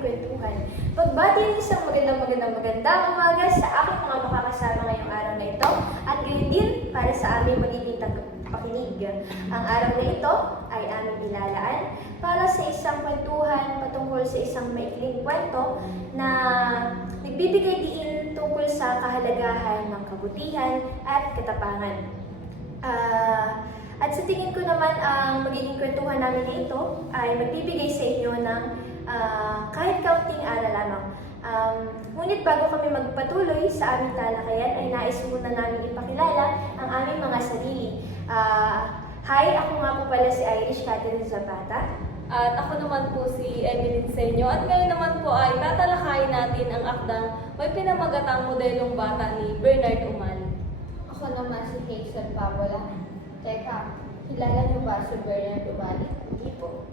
kwentuhan. Pagbati ng isang magandang umaga sa aking mga makakasama ngayong araw na ito at gayon din para sa aming magiging tagapakinig. Ang araw na ito ay aming ilalaan para sa isang kwentuhan patungkol sa isang maikling kwento na nagbibigay diin tungkol sa kahalagahan ng kabutihan at katapangan. At sa tingin ko naman, ang magiging kwentuhan namin na ito ay magbibigay sa inyo ng kahit kaunting aral lamang. Ngunit bago kami magpatuloy sa aming talakayan, ay nais muna namin ipakilala ang aming mga sarili. Hi, ako nga po pala si Irish Catherine Zapata. At ako naman po si Evelyn Senyo. At ngayon naman po ay tatalakayin natin ang akdang may pinamagatang modelong bata ni Bernard Umali. Ako naman si Hazel Pabola. Teka, kilala niyo ba si Bernard Umali? Hindi po.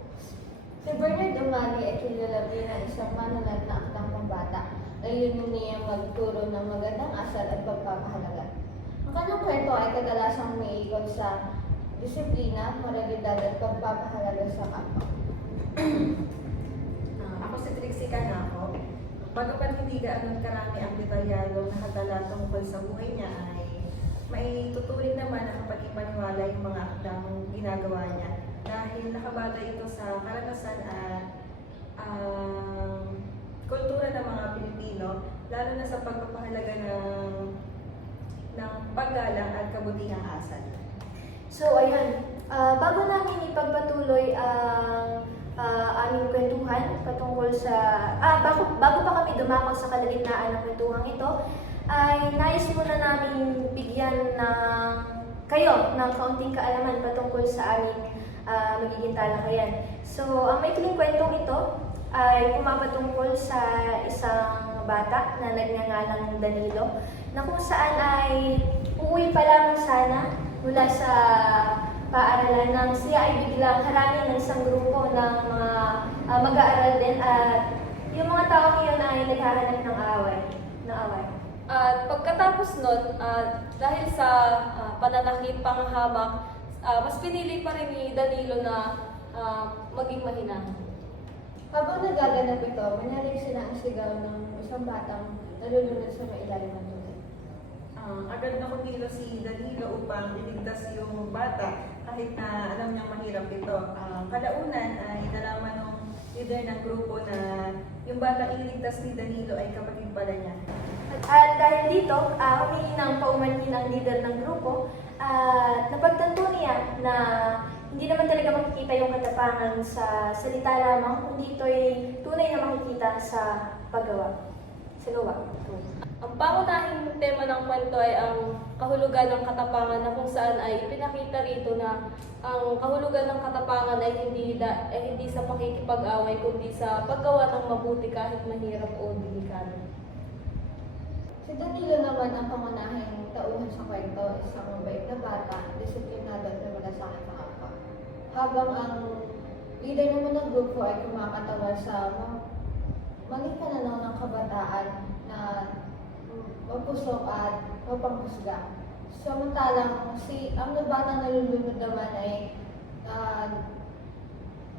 Si Bernard Umali ay kilala bilang isang manulat na akdang pambata. Layunin niya magturo ng magandang asal at pagpapahalaga. Ang kanyang kwento ay kadalasang umiikot sa disiplina, moralidad at pagpapahalaga sa kapwa. Ako si Trixie Canaco. Bago pa hindi gaano karami ang detalyadong nakatala tungkol sa buhay niya ay may tuturing naman ang pagkipaniwala yung mga akdang ginagawa niya dahil nakabatay ito sa karanasan at kultura ng mga Pilipino, lalo na sa pagpapahalaga ng paggalang at kabutihang asal. So, ayun. Bago namin ipagpatuloy ang aming kwentuhan patungkol sa... bago pa kami dumako sa kalagitnaan ng kwentuhang ito, ay nais muna namin bigyan kayo ng kaunting kaalaman patungkol sa aming magiging talakayan. So, ang maikling kwentong ito ay pumapatungkol sa isang bata na nagngangalang Danilo, na kung saan ay uuwi pa lamang sana mula sa paaralan nang siya ay biglang harangin ng isang grupo ng mga mag-aaral din at yung mga tao ngayon ay naghahanap ng away. At pagkatapos nun, dahil sa pananakit, panghahamak, mas pinili pa rin ni Danilo na maging mahinahon. Habang nagaganap ito, manalig sila ang sigaw ng isang batang nalulunod sa mailalim ng tubig. Agad na kumilo si Danilo upang iligtas yung bata kahit na alam niyang mahirap ito. Kalaunan ay nalaman ng leader ng grupo na yung bata iniligtas ni Danilo ay kapatid pala niya. At dahil dito, humingi ng paumanhin ang leader ng grupo at napagtanto niya na hindi naman talaga makikita yung katapangan sa salita lamang, kundi ito'y tunay na makikita sa paggawa. Sa gawa. Ang pangunahing tema ng kwento ay ang kahulugan ng katapangan, na kung saan ay ipinakita rito na ang kahulugan ng katapangan ay hindi sa pakikipag-away, kundi sa paggawa ng mabuti kahit mahirap o delikado. Si Danilo naman ang pangunahing tauhan sa kwento, isang mabait na bata, disiplinado at malasakit sa kapwa. Habang ang leader naman ng grupo ay kumakatawa sa maling pananaw ng kabataan na mapusok at mapanghusga. Samantalang ang batang nalulunod naman ay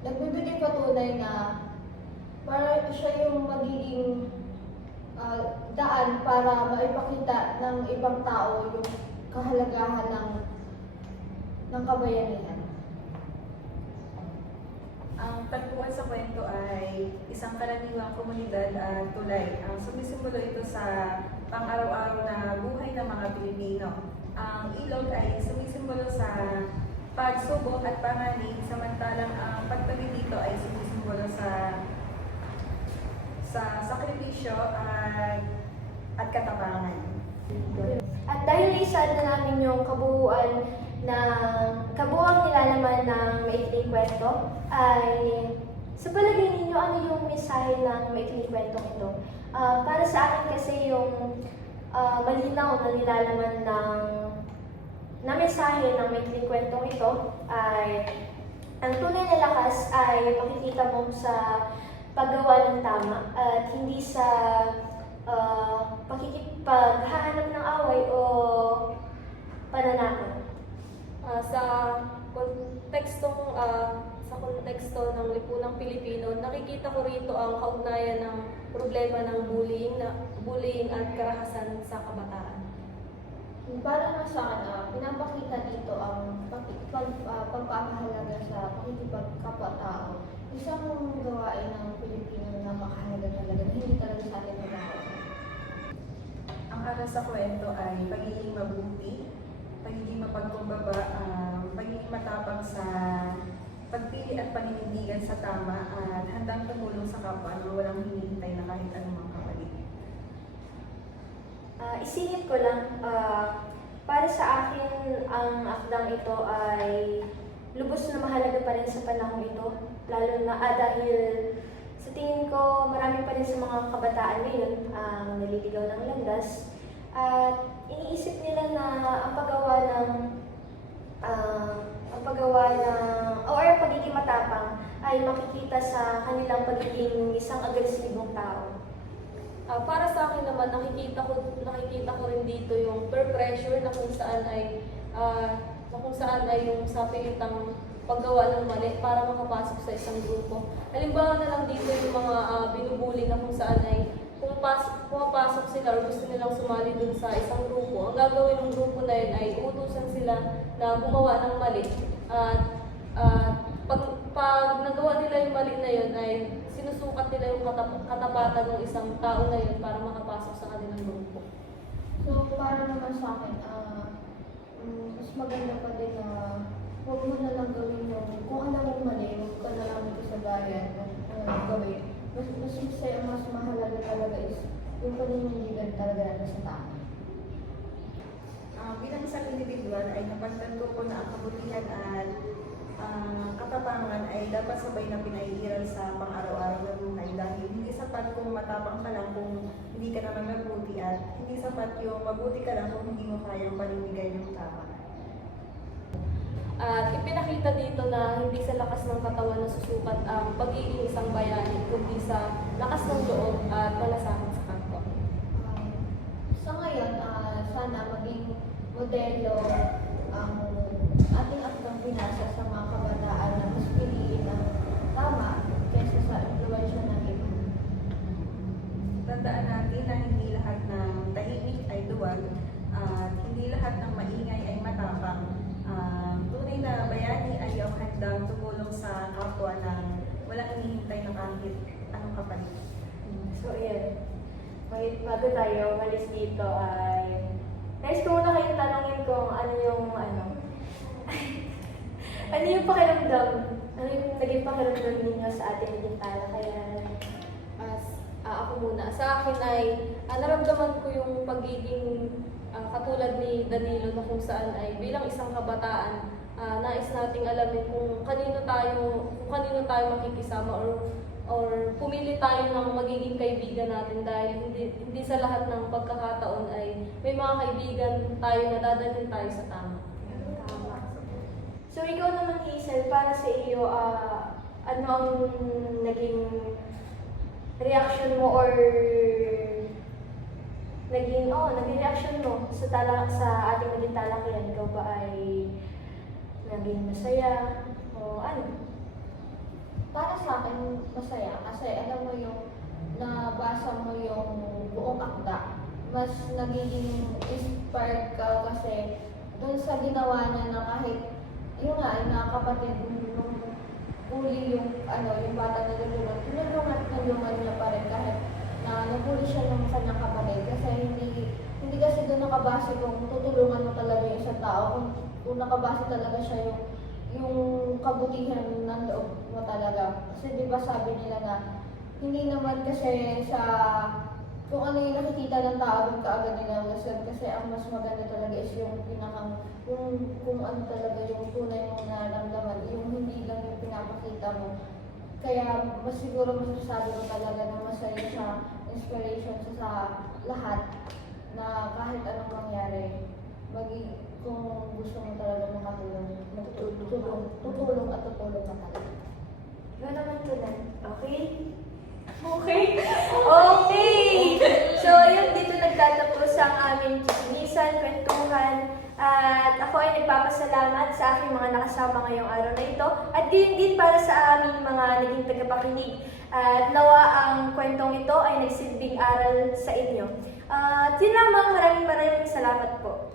nagbibigay patunay na para siya yung magiging daan para maipakita ng ibang tao yung kahalagahan ng kabayanihan. Ang tagpuan sa kwento ay isang karaniwang komunidad at tulay. Sumisimbolo ito sa pang-araw-araw na buhay ng mga Pilipino. Ang ilog ay sumisimbolo sa pagsubok at panganib, samantalang ang pagtabi dito ay sumisimbolo sa sakripisyo at katapangan. At dahil naisad na namin yung kabuuang nilalaman ng maikling kwento, ay sa palagay ninyo, ano yung mensahe ng maikling kwentong ito? Para sa akin kasi yung malinaw na nilalaman na mensahe ng maikling kwentong ito ay ang tunay na lakas ay makikita mo sa paggawa ng tama at hindi sa paghahanap ng away o pananakot. Sa kontekstong sa konteksto ng lipunang Pilipino, nakikita ko rito ang kaugnayan ng problema ng bullying at karahasan sa kabataan. Para na sa akin, pinapakita dito ang pagpapahalaga sa pakikipagkapwa-tao. Isang gawain ng Pilipino na makahalaga talaga, na hindi talaga sa atin nagawa. Ang aral sa kwento ay pagiging mabuti, pagiging mapagkumbaba, pagiging matapang sa pagpili at paninindigan sa tama at handang tumulong sa kapwa na walang hinihintay na kahit anumang kapalit. Isingit ko lang, para sa akin, ang akdang ito ay lubos na mahalaga pa rin sa panahon ito. Lalo na dahil sa tingin ko, marami pa rin sa mga kabataan ngayon ang naliligaw ng landas. At iniisip nila na ang pagiging matapang ay makikita sa kanilang pagiging isang agresibong tao. Para sa akin naman, nakikita ko rin dito yung peer pressure na kung saan ay yung sa pilitang paggawa ng mali para makapasok sa isang grupo. Halimbawa na lang dito yung mga binubuli na kung saan ay pumapasok sila or gusto nilang sumali dun sa isang grupo. Ang gagawin ng grupo na yun ay uutusan sila na gumawa ng mali. Pag nagawa nila yung mali na yun ay sinusukat nila yung katapatan ng isang tao na yun para makapasok sa kanilang grupo. So, para naman sa akin, mas maganda pa din na huwag mo na lang gawin yung, kung alam mo mali, huwag ka na lang dito sa bayan gawin. Mas mahalaga talaga is yung paninindigan talaga na sa tama. Bilang isang individual ay napagtanto ko na ang kabutihan at katapangan ay dapat sabay na pinaiiral sa pang-araw-araw na buhay dahil hindi sapat kung matapang ka lang kung hindi ka naman mabuti at hindi sapat yung mabuti ka lang kung hindi mo kayang panindigan yung tama. At ipinakita dito na hindi sa lakas ng katawan na susukat ang pagiging isang bayani, kundi sa lakas ng loob at malasakit sa kapwa. Sa ngayon, sana maging modelo ang ating akdang binasa sa mga kabataan na mas piliin ang tama kaysa sa influensya ng iba. Tandaan natin na hindi lahat ng tahimik ay duwag at hindi lahat ng maingay ay matapang. Tunay na bayani ay ang handang tumulong sa kapwa na walang hinihintay na kahit anong kapalit. So, ayan. Bago tayo umalis dito ay... Guys, kung muna kayong tanongin kung ano yung ano yung pakiramdam? Ano yung naging pakiramdam ninyo sa ating naging talakayan? Ako muna. Sa akin ay naramdaman ko yung pagiging katulad ni Danilo na kung saan ay bilang isang kabataan, nais nating alamin kung kanino tayo makikisama or pumili tayo ng magiging kaibigan natin dahil hindi sa lahat ng pagkakataon ay may mga kaibigan tayo na dadalhin tayo sa tama. Tama. So, ikaw naman, Hazel, para sa iyo, ano ang naging reaction mo or naging reaction mo sa ating naging talakayan? Ikaw ba ay naging masaya o ano? Para sa akin, masaya kasi alam mo yung nabasa mo yung buong akda. Mas nagiging inspired ka kasi dun sa ginawa niya na kahit yun nga, na kapatid nung bully yung bata na tinulungan niya pa rin kahit na nabully siya ng kanyang kapatid kasi hindi kasi doon nakabase kung tutulungan mo talaga yung isang tao, kung nakabase talaga siya yung kabutihan ng loob mo talaga. Kasi di ba sabi nila na hindi naman kasi sa kung ano yung nakikita ng tao doon kaagad nila masad kasi ang mas maganda talaga is yung kung ano talaga yung tunay mong nararamdaman, yung hindi lang yung pinapakita mo. Kaya mas siguro masasabi ko talaga na masaya siya, inspiration siya sa lahat na kahit anong mangyari, kung gusto mo talaga makatulong, tutulong at tutulong ka talaga. Ikaw naman, Tunan. Okay? Okay! Okay! So, ayun, dito nagtatapos ang aming chismisan, kwentuhan, at ako ay nagpapasalamat sa aking mga nakasama ngayong araw na ito at gayon din para sa aming mga naging tagapakinig. At nawa ang kwentong ito ay nagsilbing aral sa inyo. At yun lamang, maraming salamat po.